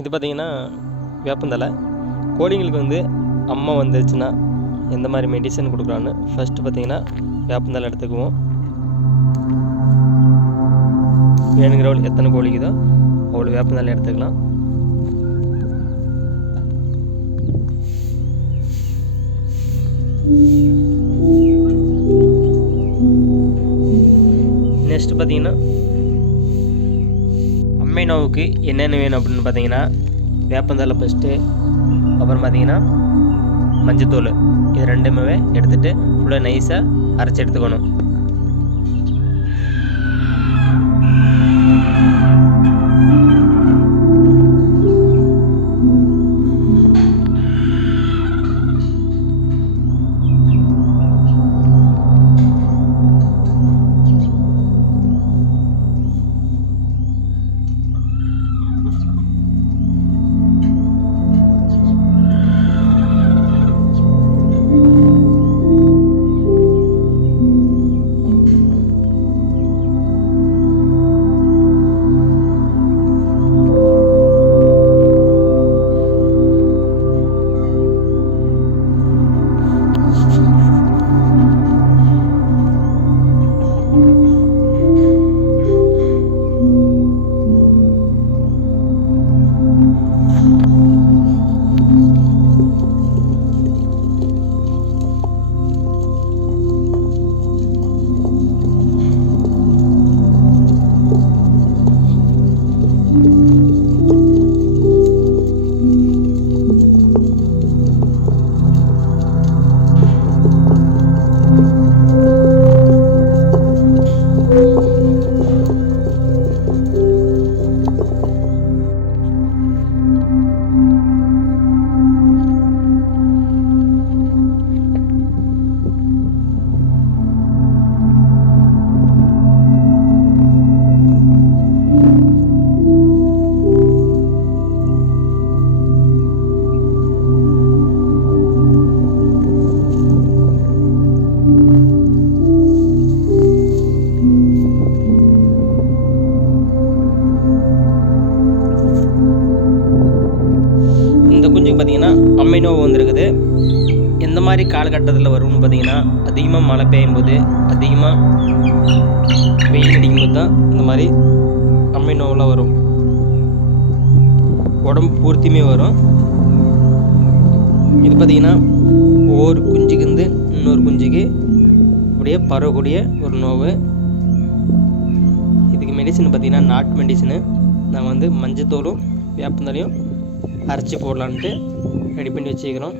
இது பார்த்திங்கன்னா வேப்பந்தலை கோழிங்களுக்கு வந்து அம்மா வந்துருச்சுன்னா எந்த மாதிரி மெடிசன் கொடுக்குறான்னு ஃபஸ்ட்டு பார்த்தீங்கன்னா வேப்பந்தலை எடுத்துக்குவோம். வேணுங்கிறவள் எத்தனை கோழிக்குதோ அவ்வளோ வேப்பந்தலை எடுத்துக்கலாம். நெக்ஸ்ட் பார்த்தீங்கன்னா அம்மை நோவுக்கு என்னென்ன வேணும் அப்படின்னு பார்த்தீங்கன்னா வேப்பந்தலை ஃபஸ்ட்டு அப்புறம் பார்த்தீங்கன்னா மஞ்சத்தூள். இது ரெண்டுமே எடுத்துகிட்டு ஃபுல்லாக நைஸாக அரைச்சி எடுத்துக்கணும். அம்மை வந்திருக்குது. எந்த மாதிரி காலகட்டத்தில் வரும்னு பார்த்தீங்கன்னா அதிகமாக மழை பெய்யும் போது அதிகமாக வெயில் அடிக்கும்போது தான் இந்த மாதிரி அம்மை நோவெலாம் வரும். உடம்பு பூர்த்தியுமே வரும். இது பார்த்தீங்கன்னா ஒவ்வொரு குஞ்சுக்கு வந்து இன்னொரு குஞ்சுக்கு அப்படியே பரவக்கூடிய ஒரு நோவு. இதுக்கு மெடிசன் பார்த்திங்கன்னா நாட்டு மெடிசனு நாங்கள் வந்து மஞ்சத்தூளும் வேப்பந்தலையும் அரைச்சி போடலான்ட்டு ரெடி பண்ணி வச்சுக்கிறோம்.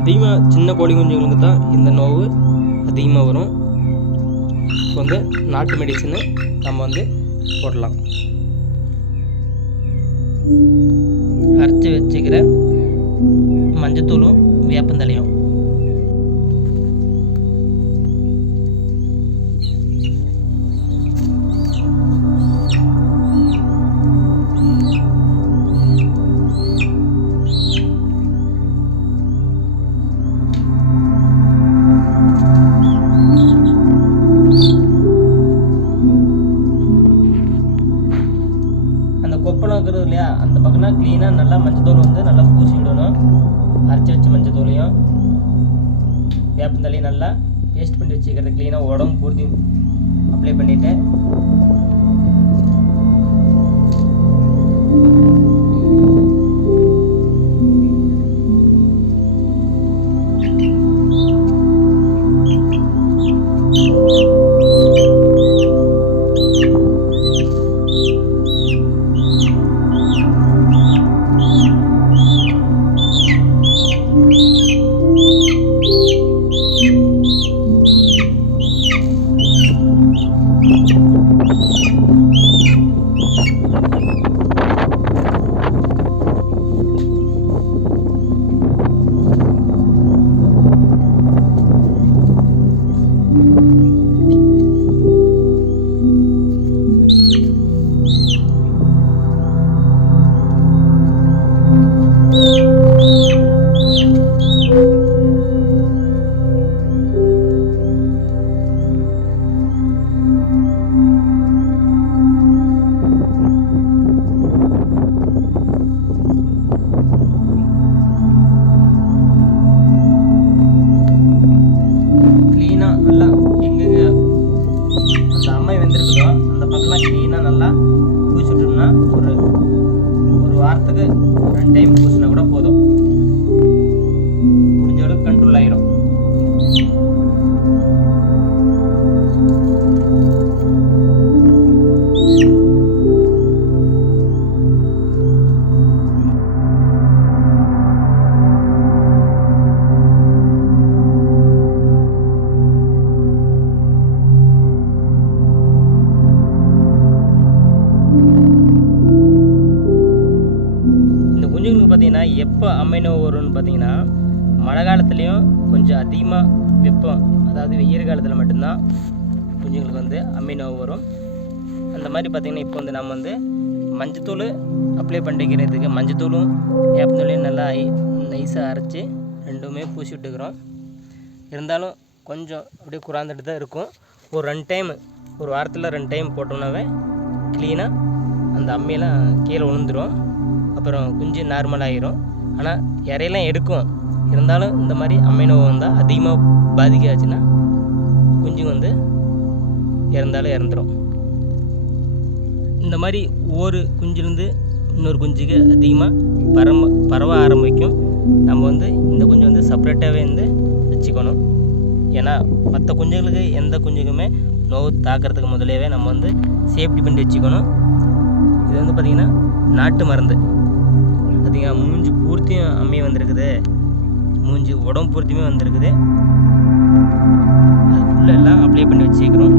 அதிகமாக சின்ன கோழி குஞ்சுங்களுக்கு தான் இந்த நோவு அதிகமாக வரும். வந்து நாட்டு மெடிசனை நம்ம வந்து போடலாம். அரைச்சி வச்சுக்கிற மஞ்சத்தூளும் வேப்பந்தலையும். அந்த கொப்பளம் இருக்கிறது இல்லையா அந்த பக்கம்னா க்ளீனாக நல்லா மஞ்சத்தூள் வந்து நல்லா பூசி விடணும். அரைச்சி வச்ச மஞ்சத்தூளையும் வேப்பந்தலையும் நல்லா பேஸ்ட் பண்ணி வச்சுக்கிறது க்ளீனாக உடம்பு பூர்த்தி அப்ளை பண்ணிவிட்டு பார்த்தீங்கன்னா அமைனோ அம்மை நோவு வரும்னு பார்த்தீங்கன்னா மழை காலத்துலேயும் கொஞ்சம் அதிகமாக வெப்பம் அதாவது வெயில் காலத்தில் மட்டும்தான் குஞ்சுங்களுக்கு வந்து அம்மை நோவு வரும். அந்த மாதிரி பார்த்திங்கன்னா இப்போ வந்து நம்ம வந்து மஞ்சத்தூள் அப்ளை பண்ணிக்கிறதுக்கு மஞ்சத்தூளும் வேப்பந்தூளையும் நல்லா நைஸாக அரைச்சி ரெண்டுமே பூசி விட்டுக்கிறோம். இருந்தாலும் கொஞ்சம் அப்படியே குறாந்துட்டு தான் இருக்கும். ஒரு ரெண்டு டைம் ஒரு வாரத்தில் ரெண்டு டைம் போட்டோம்னாவே க்ளீனாக அந்த அம்மியெல்லாம் கீழே விழுந்துடும் அப்புறம் குஞ்சு நார்மலாகிடும் ஆகிரும் ஆனால் இறையெல்லாம் எடுக்கும். இருந்தாலும் இந்த மாதிரி அம்மை நோவு வந்தால் அதிகமாக பாதிக்காச்சுன்னா குஞ்சு வந்து இறந்தாலும் இறந்துடும் இந்த மாதிரி ஒவ்வொரு குஞ்சுலேருந்து இன்னொரு குஞ்சுக்கு அதிகமாக பரம பரவ ஆரம்பிக்கும். நம்ம வந்து இந்த குஞ்சு வந்து செப்பரேட்டாகவே வந்து வச்சுக்கணும். ஏன்னா மற்ற குஞ்சுகளுக்கு எந்த குஞ்சுக்குமே நோவு தாக்கிறதுக்கு முதலேவே நம்ம வந்து சேஃப்டி பண்ணி வச்சுக்கணும். இது வந்து பார்த்திங்கன்னா நாட்டு மருந்து. பார்த்தீங்கன்னா மூஞ்சி பூர்த்தியும் அம்மை வந்திருக்குது. மூஞ்சி உடம்பு பூர்த்தியுமே வந்திருக்குது. அது ஃபுல்லாக எல்லாம் அப்ளை பண்ணி வச்சுக்கிறோம்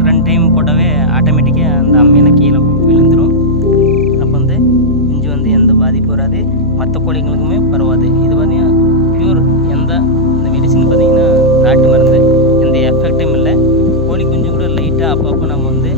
வாரத்தில் ரெண்டு டைம் போட்டாவே ஆட்டோமேட்டிக்காக அந்த அம்மையில் கீழே விழுந்துடும் அப்போ வந்து இஞ்சி வந்து எந்த பாதிப்பும் வராது. மற்ற கோழிங்களுக்குமே பரவாது. இது பார்த்திங்கன்னா பியூர் எந்த இந்த மெடிசின் பார்த்திங்கன்னா நாட்டு மருந்து. எந்த எஃபெக்டும் இல்லை. கோழி குஞ்சு கூட லைட்டாக அப்பப்போ நம்ம வந்து